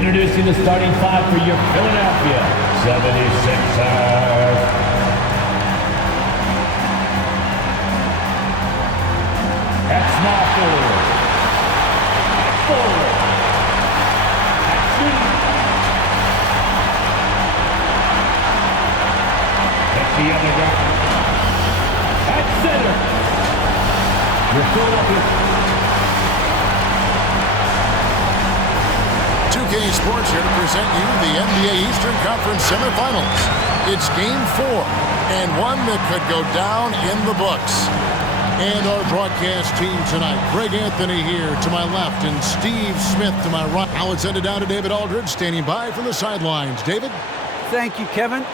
Introducing the starting five for your Philadelphia 7Sixers. At small forward. At forward. At shooting. At the other guy. At center. Your Philadelphia. 2K Sports here to present you the NBA Eastern Conference semifinals. It's Game 4, and one that could go down in the books. And our broadcast team tonight, Greg Anthony here to my left and Steve Smith to my right. Now let's send it down to David Aldridge standing by from the sidelines. David? Thank you, Kevin.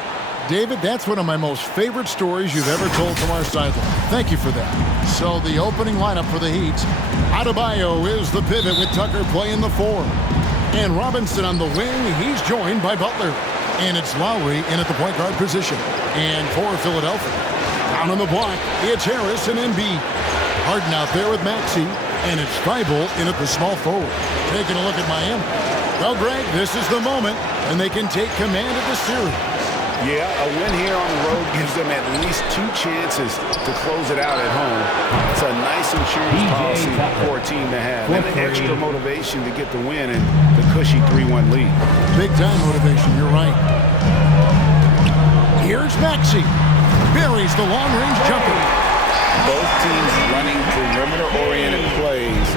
David, that's one of my most favorite stories you've ever told from our sideline. Thank you for that. So the opening lineup for the Heat. Adebayo is the pivot with Tucker playing the 4. And Robinson on the wing, he's joined by Butler. And it's Lowry in at the point guard position. And for Philadelphia, down on the block, it's Harris and Embiid. Harden out there with Maxey. And it's Thibault in at the small forward. Taking a look at Miami. Well, Greg, this is the moment, and they can take command of the series. Yeah, a win here on the road gives them at least 2 chances to close it out at home. It's a nice insurance policy for a team to have. And an extra motivation to get the win and the cushy 3-1 lead. Big time motivation, you're right. Here's Maxey. Buries the long-range jumper. Both teams running perimeter-oriented plays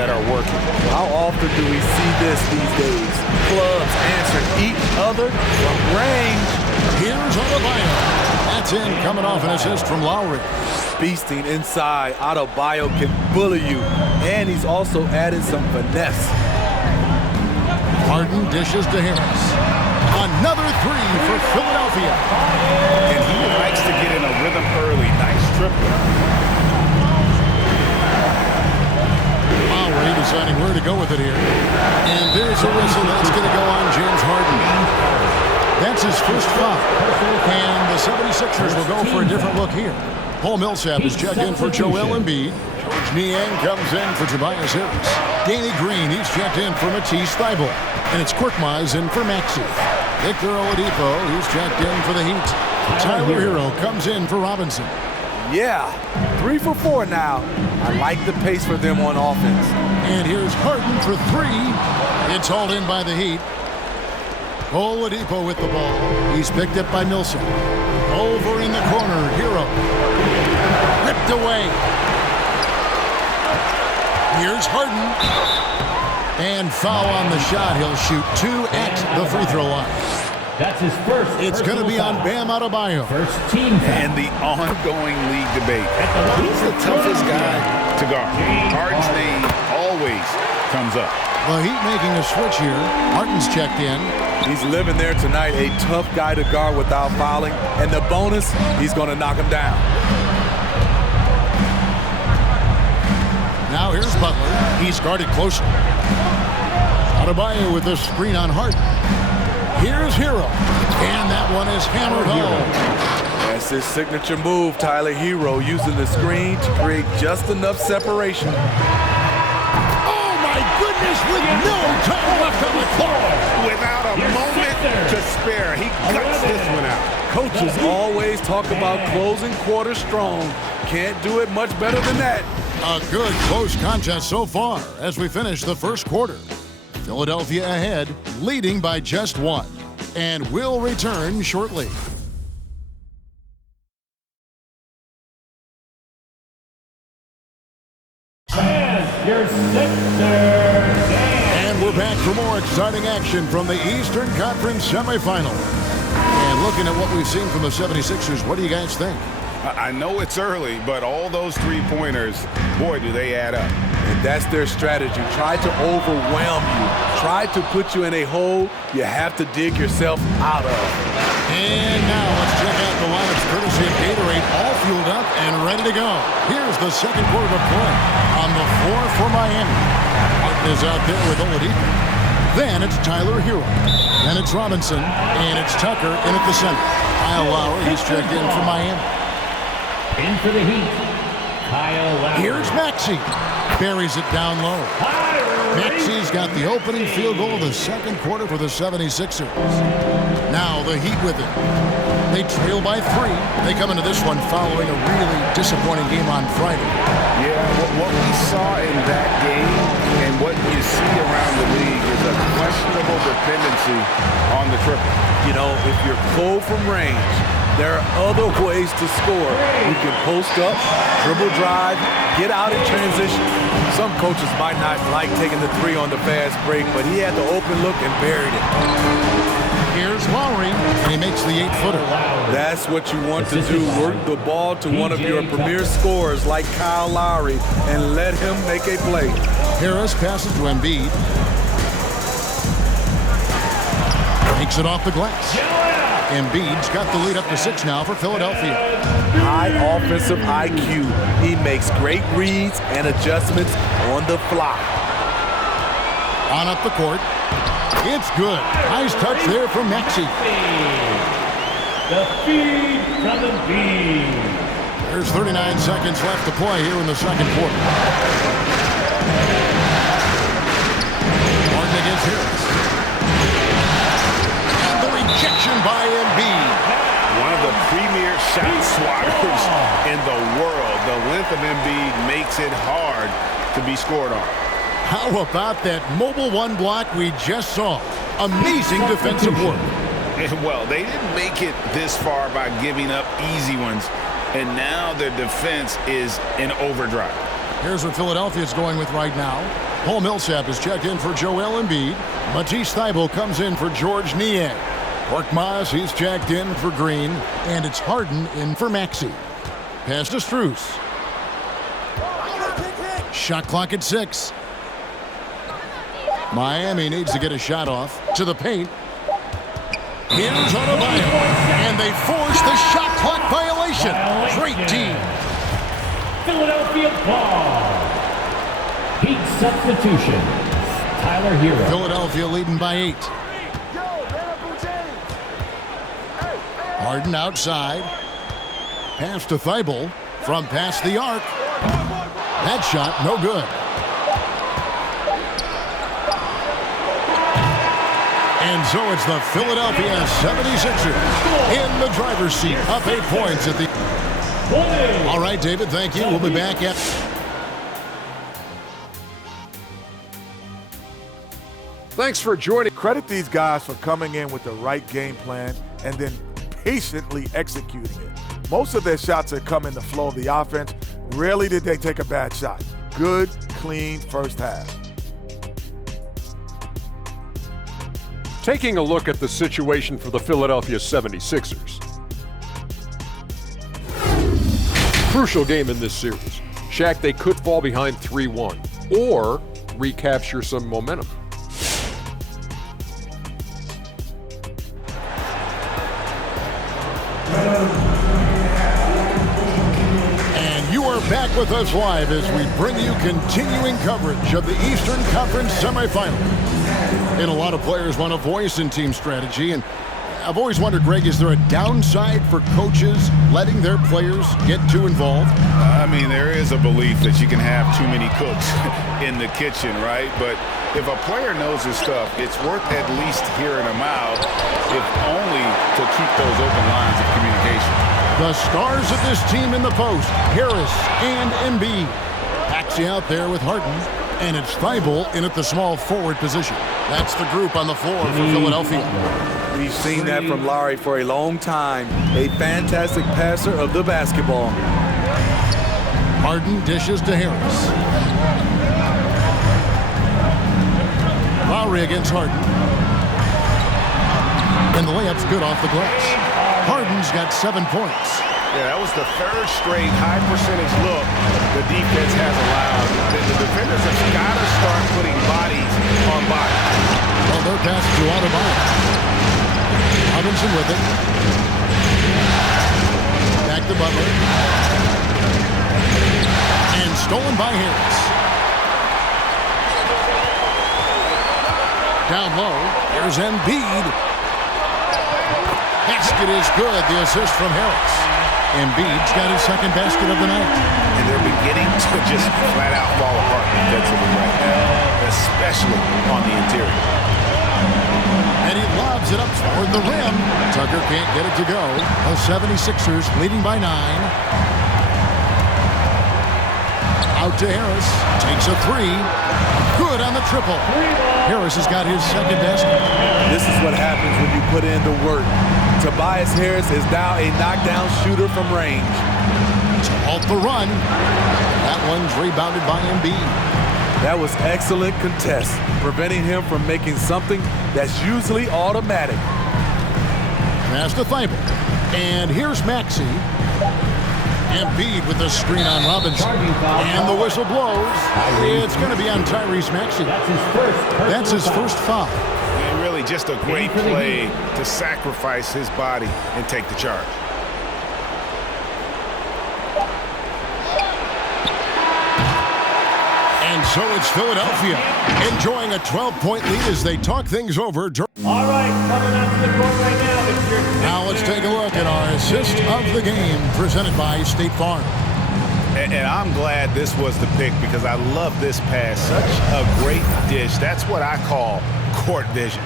that are working. How often do we see this these days? Clubs answer each other from range. Here's Adebayo. That's in, coming off an assist from Lowry. Beasting inside. Adebayo can bully you. And he's also added some finesse. Harden dishes to Harris. Another 3 for Philadelphia. And he likes to get in a rhythm early. Nice triplet. Lowry deciding where to go with it here. And there's a whistle that's going to go on James Harden. That's his first foul. And the 76ers will go for a different look here. Paul Millsap is checked in for Joel Embiid. George Niang comes in for Tobias Harris. Danny Green, he's checked in for Matisse Thybulle. And it's Korkmaz in for Maxey. Victor Oladipo, he's checked in for the Heat. Tyler Hero comes in for Robinson. Yeah, 3 for 4 now. I like the pace for them on offense. And here's Harden for 3. It's hauled in by the Heat. Oladipo with the ball. He's picked up by Millsap. Over in the corner, Hero. Ripped away. Here's Harden. And foul on the shot. He'll shoot 2 at the free throw line. That's his first. It's going to be on Bam Adebayo. First team foul. And the ongoing league debate. Who's the toughest guy to guard? Harden's name always comes up. The Heat making a switch here. Harden's checked in. He's living there tonight, a tough guy to guard without fouling. And the bonus, he's going to knock him down. Now here's Butler. He's guarded closely. Adebayo with the screen on Harden. Here's Hero. And that one is hammered home. That's his signature move, Tyler Hero, using the screen to create just enough separation. Oh, my goodness, with no time left on the clock. Without a moment to spare, he cuts this one out. Coaches always talk about closing quarters strong. Can't do it much better than that. A good close contest so far as we finish the first quarter. Philadelphia ahead, leading by just 1. And we'll return shortly. Your Sixers. And we're back for more exciting action from the Eastern Conference semifinal. And looking at what we've seen from the 76ers, what do you guys think? I know it's early, but all those 3-pointers, boy, do they add up. And that's their strategy. Try to overwhelm you. Try to put you in a hole you have to dig yourself out of. And now let's check out the lineups courtesy of Gatorade, all fueled up and ready to go. Here's the second quarter of play. On the floor for Miami. Harden is out there with Oladipo. Then it's Tyler Hero. Then it's Robinson. And it's Tucker in at the center. Kyle Lowry, he's checked in for Miami. In for the Heat, Kyle Lowry. Here's Maxey. Buries it down low. Maxey's got the opening field goal of the second quarter for the 76ers. Now the Heat with it. They trail by 3. They come into this one following a really disappointing game on Friday. Yeah, what we saw in that game and what you see around the league is a questionable dependency on the triple. You know, if you're cold from range, there are other ways to score. You can post up, dribble drive, get out in transition. Some coaches might not like taking the 3 on the fast break, but he had the open look and buried it. Here's Lowry, and he makes the 8-footer. That's what you want to do. Work the ball to one of your premier scorers like Kyle Lowry and let him make a play. Harris passes to Embiid. Takes it off the glass. Embiid's got the lead up to 6 now for Philadelphia. High offensive IQ. He makes great reads and adjustments on the fly. On up the court. It's good. Nice touch there from Maxey. The feed from Embiid. There's 39 seconds left to play here in the second quarter. Harden against Harris. And the rejection by Embiid. One of the premier shot swatters in the world. The length of Embiid makes it hard to be scored on. How about that mobile 1 block we just saw? Amazing defensive work. Well, they didn't make it this far by giving up easy ones, and now their defense is in overdrive. Here's what Philadelphia's going with right now. Paul Millsap is checked in for Joel Embiid. Matisse Thybulle comes in for George Niang. Korkmaz, he's checked in for Green. And it's Harden in for Maxey. Pass to Strus. Shot clock at 6. Miami needs to get a shot off. To the paint. Here's Adebayo. And they force the shot clock violation. Great team. Philadelphia ball. Heat substitution. Tyler Hero. Philadelphia leading by 8. Harden outside. Pass to Thybulle from past the arc. That shot, no good. And so it's the Philadelphia 76ers in the driver's seat, up 8 points at the... All right, David, thank you. We'll be back at... Thanks for joining. Credit these guys for coming in with the right game plan and then patiently executing it. Most of their shots have come in the flow of the offense. Rarely did they take a bad shot. Good, clean first half. Taking a look at the situation for the Philadelphia 76ers. Crucial game in this series. Shaq, they could fall behind 3-1 or recapture some momentum. And you are back with us live as we bring you continuing coverage of the Eastern Conference semifinal. And a lot of players want a voice in team strategy, and I've always wondered, Greg, is there a downside for coaches letting their players get too involved? I mean, there is a belief that you can have too many cooks in the kitchen, right? But if a player knows his stuff, it's worth at least hearing him out, if only to keep those open lines of communication. The stars of this team in the post, Harris and Embiid. Maxey out there with Harden, and it's Thybulle in at the small forward position. That's the group on the floor for Philadelphia. We've seen that from Lowry for a long time. A fantastic passer of the basketball. Harden dishes to Harris. Lowry against Harden. And the layup's good off the glass. Harden's got 7 points. Yeah, that was the third straight high percentage look the defense has allowed. The defenders have got to start putting bodies on bodies. Well, they're passing to Adebayo. Robinson with it. Back to Butler. And stolen by Harris. Down low, here's Embiid. Basket is good, the assist from Harris. Embiid's got his second basket of the night. And they're beginning to just flat out fall apart defensively right now. especially on the interior. And he lobs it up toward the rim. Tucker can't get it to go. The 76ers leading by 9. Out to Harris. Takes a 3. Good on the triple. Harris has got his second basket. This is what happens when you put in the work. Tobias Harris is now a knockdown shooter from range. To halt the run. That one's rebounded by Embiid. That was excellent contest, preventing him from making something that's usually automatic. Pass to Thibault. And here's Maxey. Embiid with the screen on Robinson. And the whistle blows. It's going to be on Tyrese Maxey. That's his first foul. And really just a great play to sacrifice his body and take the charge. And so it's Philadelphia enjoying a 12-point lead as they talk things over. All right, coming out to the court right now. It's your Now let's take a look at our assist of the game presented by State Farm. And I'm glad this was the pick because I love this pass. Such a great dish. That's what I call court vision.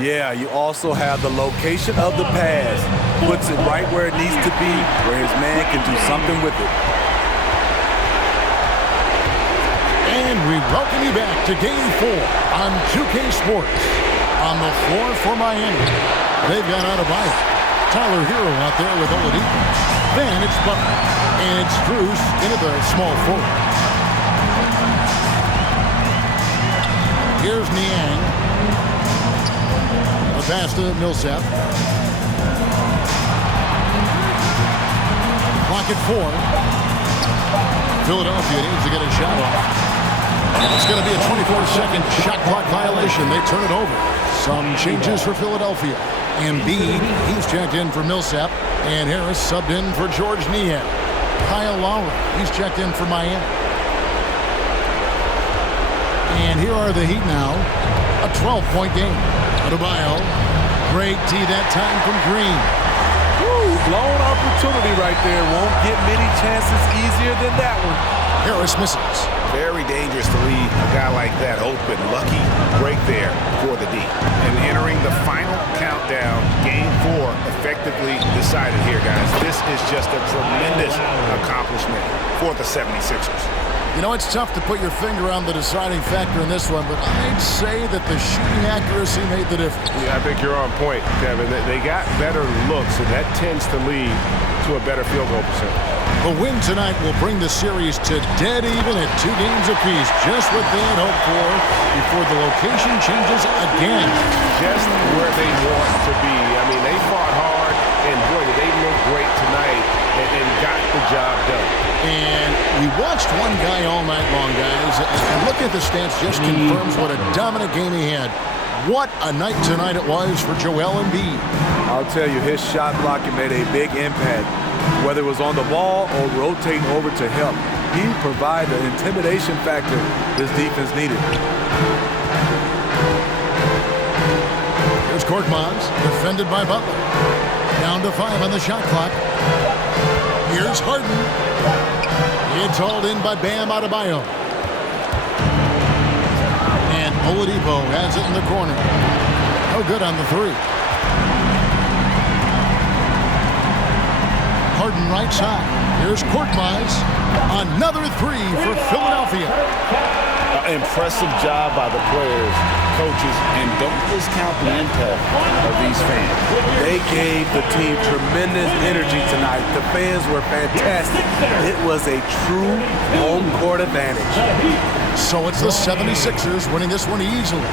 Yeah, you also have the location of the pass. Puts it right where it needs to be, where his man can do something with it. And we welcome you back to Game 4 on 2K Sports. On the floor for Miami, they've got Adebayo. Tyler Hero out there with Oladipo. Then it's Butler. And it's Strus into the small forward. Here's Niang. A pass to Millsap. Clock at 4. Philadelphia needs to get a shot off. It's going to be a 24-second shot clock violation. They turn it over. Some changes for Philadelphia. Embiid, he's checked in for Millsap. And Harris subbed in for George Niang. Kyle Lowry, he's checked in for Miami. And here are the Heat now. A 12-point game. Adebayo, great tee that time from Green. Woo, blown opportunity right there. Won't get many chances easier than that one. Harris misses. Very dangerous to leave a guy like that open. Lucky break there for the D. And entering the final countdown, Game 4 effectively decided here, guys. This is just a tremendous accomplishment for the 76ers. You know, it's tough to put your finger on the deciding factor in this one, but I'd say that the shooting accuracy made the difference. Yeah, I think you're on point, Kevin. They got better looks, and that tends to lead to a better field goal percentage. The win tonight will bring the series to dead even at 2 games apiece, just what they had hoped for before the location changes again. Just where they want to be. I mean, they fought hard, and boy, did they look great tonight and got the job done. And we watched one guy all night long, guys, and looking at the stats just confirms what a dominant game he had. What a night tonight it was for Joel Embiid. I'll tell you, his shot blocking made a big impact. Whether it was on the ball or rotating over to help, he provided the intimidation factor this defense needed. Here's Korkmaz, defended by Butler. Down to 5 on the shot clock. Here's Harden. It's hauled in by Bam Adebayo. And Oladipo has it in the corner. No good on the 3. Harden right side. Here's Korkmaz. Another 3 for Philadelphia. Impressive job by the players, coaches, and don't discount the impact of these fans. They gave the team tremendous energy tonight. The fans were fantastic. It was a true home court advantage. So it's the 76ers winning this one easily.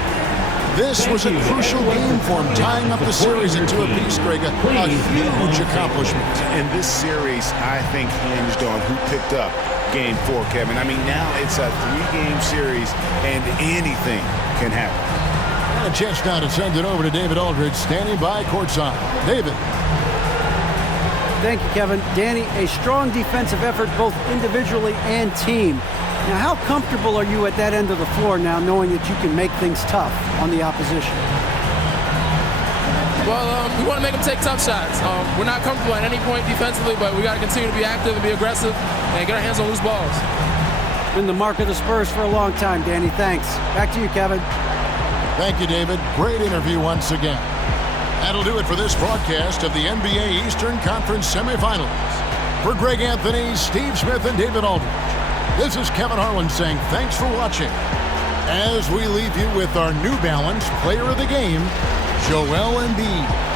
This was a crucial game for him, tying up the series into a piece, Greg. A huge accomplishment. And this series, I think, hinged on who picked up Game 4, Kevin. I mean, now it's a 3-game series, and anything can happen. And a chance now to send it over to David Aldridge, standing by courtside. David. Thank you, Kevin. Danny, a strong defensive effort both individually and team. Now, how comfortable are you at that end of the floor now, knowing that you can make things tough on the opposition? Well, we want to make them take tough shots. We're not comfortable at any point defensively, but we got to continue to be active and be aggressive and get our hands on loose balls. Been the mark of the Spurs for a long time, Danny. Thanks. Back to you, Kevin. Thank you, David. Great interview once again. That'll do it for this broadcast of the NBA Eastern Conference semifinals. For Greg Anthony, Steve Smith, and David Aldridge, this is Kevin Harlan saying thanks for watching as we leave you with our New Balance Player of the Game, Joel Embiid.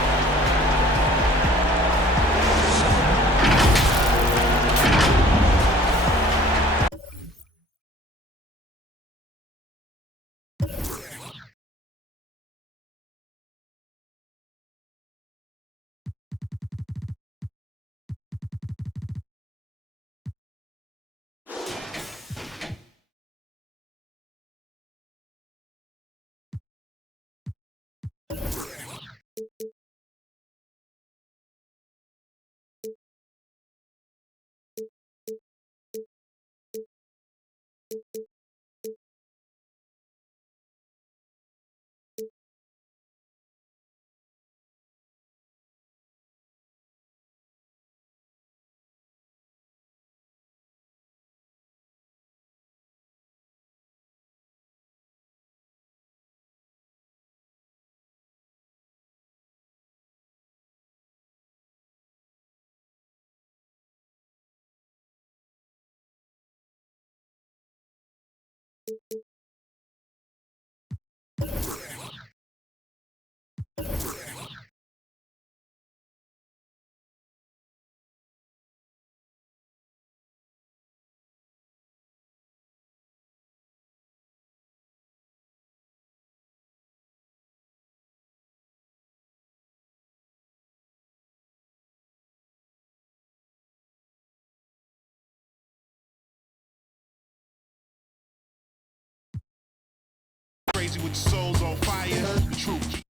Crazy with souls on fire. The truth.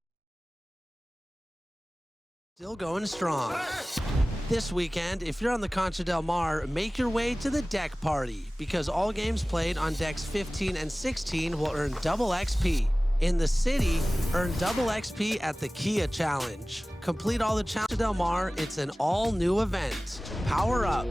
Still going strong. This weekend, if you're on the Concha Del Mar, make your way to the deck party because all games played on decks 15 and 16 will earn double XP. In the city, earn double XP at the Kia Challenge. Complete all the Concha Del Mar, it's an all-new event. Power up.